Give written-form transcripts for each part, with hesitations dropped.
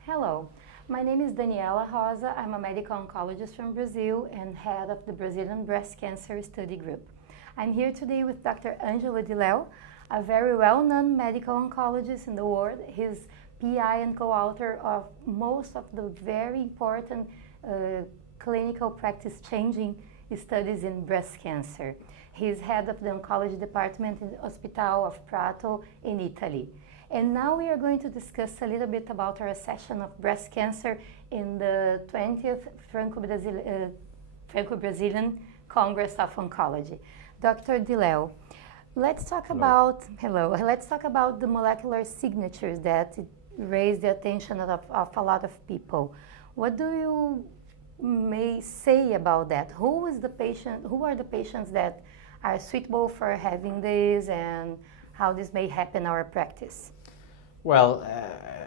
Hello, my name is Daniela Rosa. I'm a medical oncologist from Brazil and head of the Brazilian Breast Cancer Study Group. I'm here today with Dr. Angelo, a very well-known medical oncologist in the world. He's PI and co-author of most of the very important clinical practice-changing studies in breast cancer. He's head of the oncology department in the Hospital of Prato in Italy. And now we are going to discuss a little bit about our session of breast cancer in the 20th Franco-Brazilian Congress of Oncology. Dr. Dileo, let's talk about the molecular signatures that raise the attention of a lot of people. What do you may say about that? Who are the patients that are suitable for having this, and how this may happen in our practice? Well,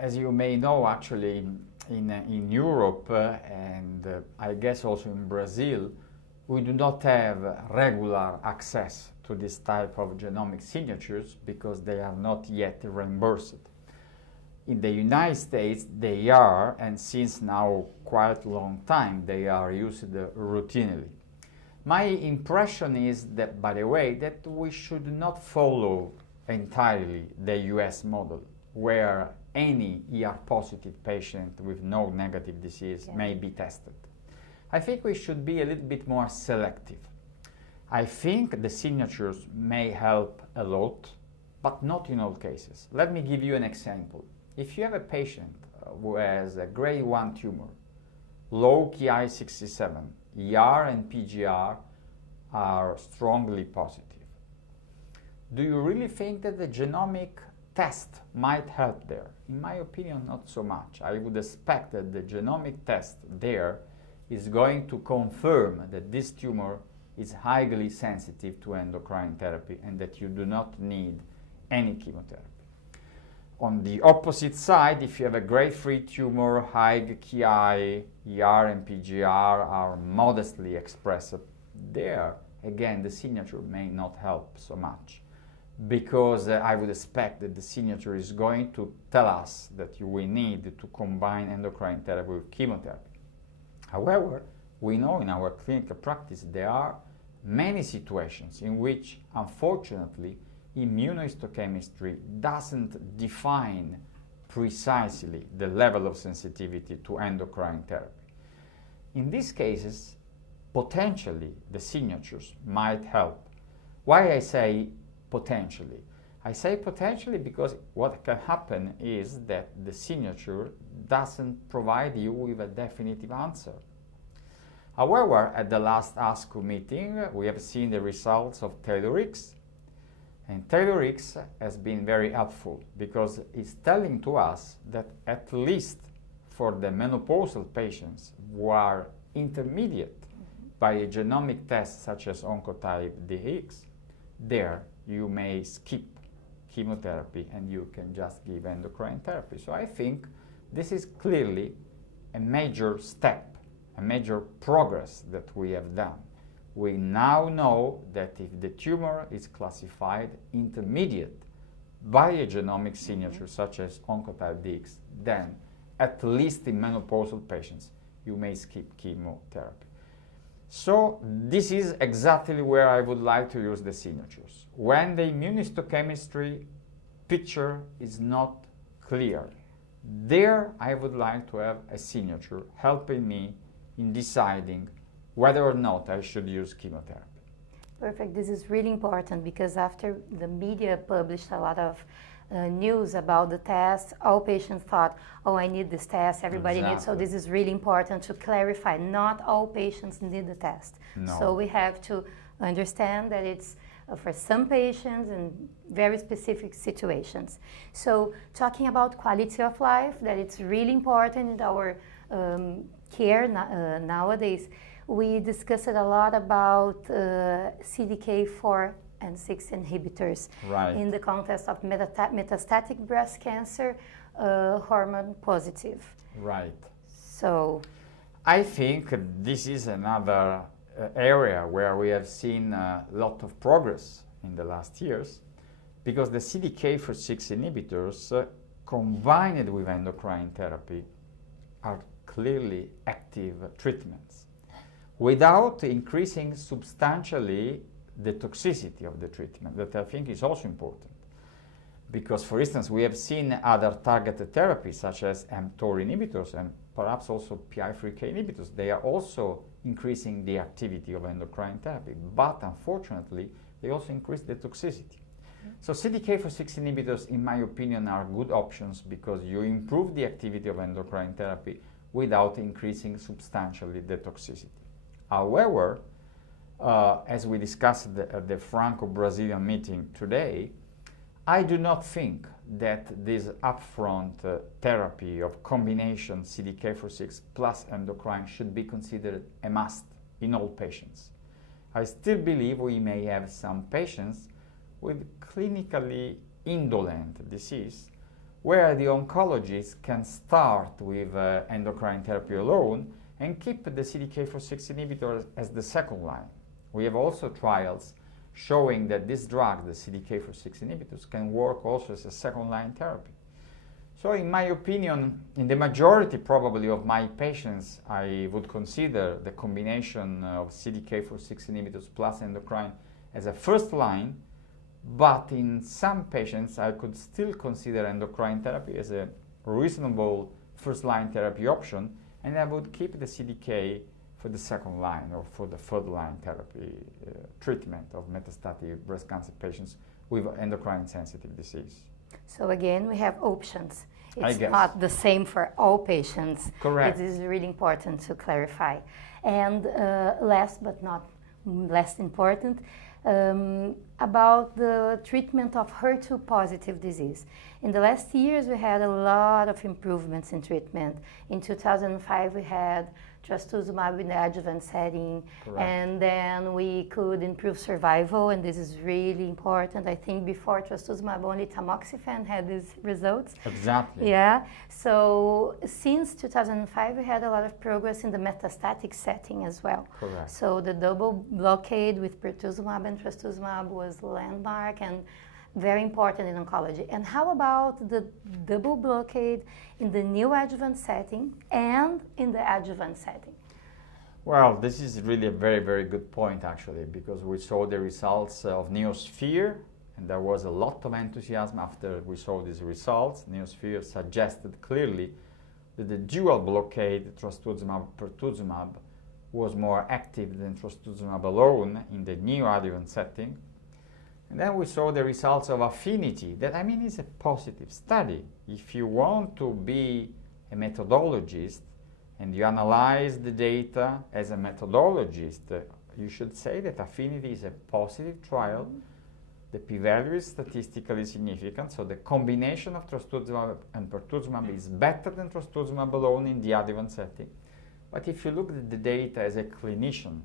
as you may know, actually, in Europe and I guess also in Brazil, we do not have regular access to this type of genomic signatures because they are not yet reimbursed. In the United States, they are, and since now quite a long time, they are used routinely. My impression is that, by the way, that we should not follow entirely the US model, where any ER-positive patient with no negative disease may be tested. I think we should be a little bit more selective. I think the signatures may help a lot, but not in all cases. Let me give you an example. If you have a patient who has a grade 1 tumor, low Ki67, ER and PGR are strongly positive, do you really think that the genomic test might help there? In my opinion, not so much. I would expect that the genomic test there is going to confirm that this tumor is highly sensitive to endocrine therapy and that you do not need any chemotherapy. On the opposite side, if you have a grade 3 tumor, high Ki, ER and PGR are modestly expressed, there, again, the signature may not help so much, because I would expect that the signature is going to tell us that we need to combine endocrine therapy with chemotherapy. However, we know in our clinical practice there are many situations in which, unfortunately, immunohistochemistry doesn't define precisely the level of sensitivity to endocrine therapy. In these cases, potentially the signatures might help. Why I say potentially? I say potentially because what can happen is that the signature doesn't provide you with a definitive answer. However, at the last ASCO meeting, we have seen the results of TAILORx, and TAILORx has been very helpful because it's telling to us that at least for the menopausal patients who are intermediate by a genomic test such as Oncotype DX, there you may skip chemotherapy and you can just give endocrine therapy. So I think this is clearly a major step, a major progress that we have done. We now know that if the tumor is classified intermediate by a genomic signature such as Oncotype DX, then at least in menopausal patients you may skip chemotherapy. So this is exactly where I would like to use the signatures. When the immunohistochemistry picture is not clear, there I would like to have a signature helping me in deciding whether or not I should use chemotherapy. Perfect. This is really important because after the media published a lot of news about the test, all patients thought, oh, I need this test, everybody needs, so this is really important to clarify. Not all patients need the test. No. So we have to understand that it's for some patients in very specific situations. So talking about quality of life, that it's really important in our care nowadays, we discussed a lot about CDK4 and 6 inhibitors in the context of metastatic breast cancer, hormone positive. Right. So I think this is another area where we have seen a lot of progress in the last years, because the CDK4/6 inhibitors combined with endocrine therapy are clearly active treatments without increasing substantially the toxicity of the treatment, that I think is also important. Because, for instance, we have seen other targeted therapies such as mTOR inhibitors and perhaps also PI3K inhibitors. They are also increasing the activity of endocrine therapy, but unfortunately, they also increase the toxicity. So CDK4/6 inhibitors, in my opinion, are good options because you improve the activity of endocrine therapy without increasing substantially the toxicity. However, as we discussed at the Franco-Brazilian meeting today, I do not think that this upfront therapy of combination CDK4/6 plus endocrine should be considered a must in all patients. I still believe we may have some patients with clinically indolent disease where the oncologist can start with endocrine therapy alone and keep the CDK4/6 inhibitor as the second line. We have also trials showing that this drug, the CDK4/6 inhibitors, can work also as a second-line therapy. So in my opinion, in the majority probably of my patients, I would consider the combination of CDK4/6 inhibitors plus endocrine as a first line, but in some patients I could still consider endocrine therapy as a reasonable first-line therapy option, and I would keep the CDK for the second line or for the third line therapy treatment of metastatic breast cancer patients with endocrine sensitive disease. So again, we have options. It's I guess. not the same for all patients. Correct. It is really important to clarify. And last but not less important, about the treatment of HER2 positive disease. In the last years, we had a lot of improvements in treatment. In 2005, we had trastuzumab in the adjuvant setting. Correct. And then we could improve survival, and this is really important. I think before trastuzumab, only tamoxifen had these results. Exactly. Yeah, so since 2005, we had a lot of progress in the metastatic setting as well. Correct. So the double blockade with pertuzumab and trastuzumab was landmark and very important in oncology. And how about the double blockade in the neoadjuvant setting and in the adjuvant setting? Well, this is really a very, very good point actually, because we saw the results of Neosphere, and there was a lot of enthusiasm after we saw these results. Neosphere suggested clearly that the dual blockade trastuzumab-pertuzumab was more active than trastuzumab alone in the neoadjuvant setting. And then we saw the results of Affinity. That, I mean, is a positive study. If you want to be a methodologist and you analyze the data as a methodologist, you should say that Affinity is a positive trial. The p-value is statistically significant, so the combination of trastuzumab and pertuzumab is better than trastuzumab alone in the adjuvant setting. But if you look at the data as a clinician,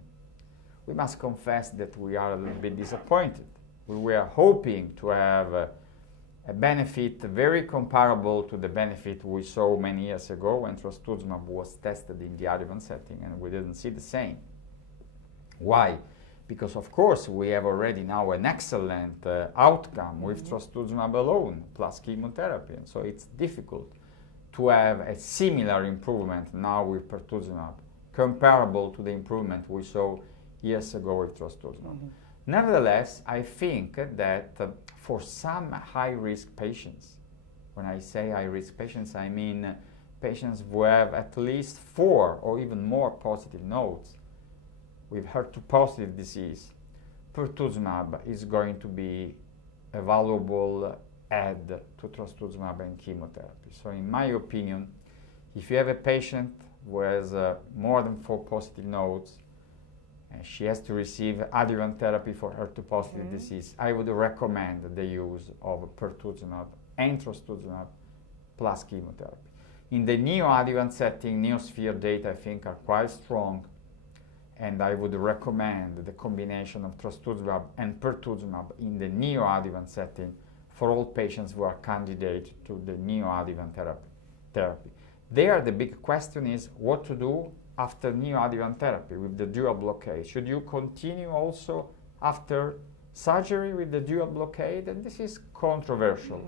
we must confess that we are a little bit disappointed. We were hoping to have a benefit very comparable to the benefit we saw many years ago when trastuzumab was tested in the adjuvant setting, and we didn't see the same. Why? Because of course we have already now an excellent outcome with trastuzumab alone plus chemotherapy, and so it's difficult to have a similar improvement now with pertuzumab comparable to the improvement we saw years ago with trastuzumab. Nevertheless, I think that for some high-risk patients, when I say high-risk patients, I mean patients who have at least 4 or even more positive nodes with HER2-positive disease, pertuzumab is going to be a valuable add to trastuzumab and chemotherapy. So in my opinion, if you have a patient who has more than 4 positive nodes, and she has to receive adjuvant therapy for HER2-positive disease, I would recommend the use of pertuzumab and trastuzumab plus chemotherapy. In the neoadjuvant setting, Neosphere data I think are quite strong, and I would recommend the combination of trastuzumab and pertuzumab in the neoadjuvant setting for all patients who are candidate to the neoadjuvant therapy. There, the big question is what to do after neoadjuvant therapy with the dual blockade. Should you continue also after surgery with the dual blockade? And this is controversial.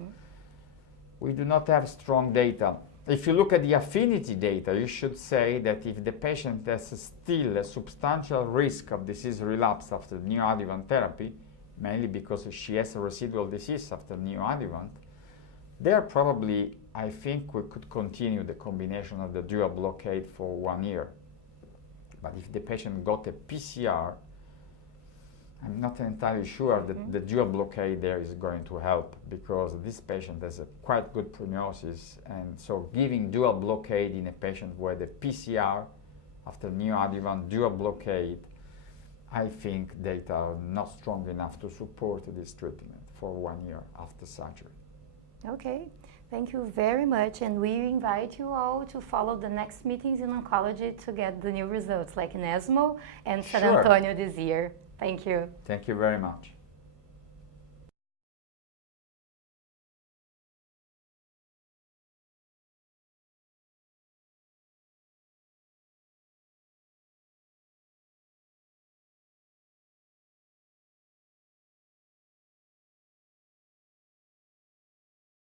We do not have strong data. If you look at the affinity data, you should say that if the patient has still a substantial risk of disease relapse after neoadjuvant therapy, mainly because she has a residual disease after neoadjuvant, there probably, I think, we could continue the combination of the dual blockade for 1 year. But if the patient got a PCR, I'm not entirely sure that the dual blockade there is going to help, because this patient has a quite good prognosis, and so giving dual blockade in a patient who had a PCR after neoadjuvant dual blockade, I think data are not strong enough to support this treatment for 1 year after surgery. Okay, thank you very much, and we invite you all to follow the next meetings in oncology to get the new results, like in ESMO and San Antonio this year. Thank you. Thank you very much.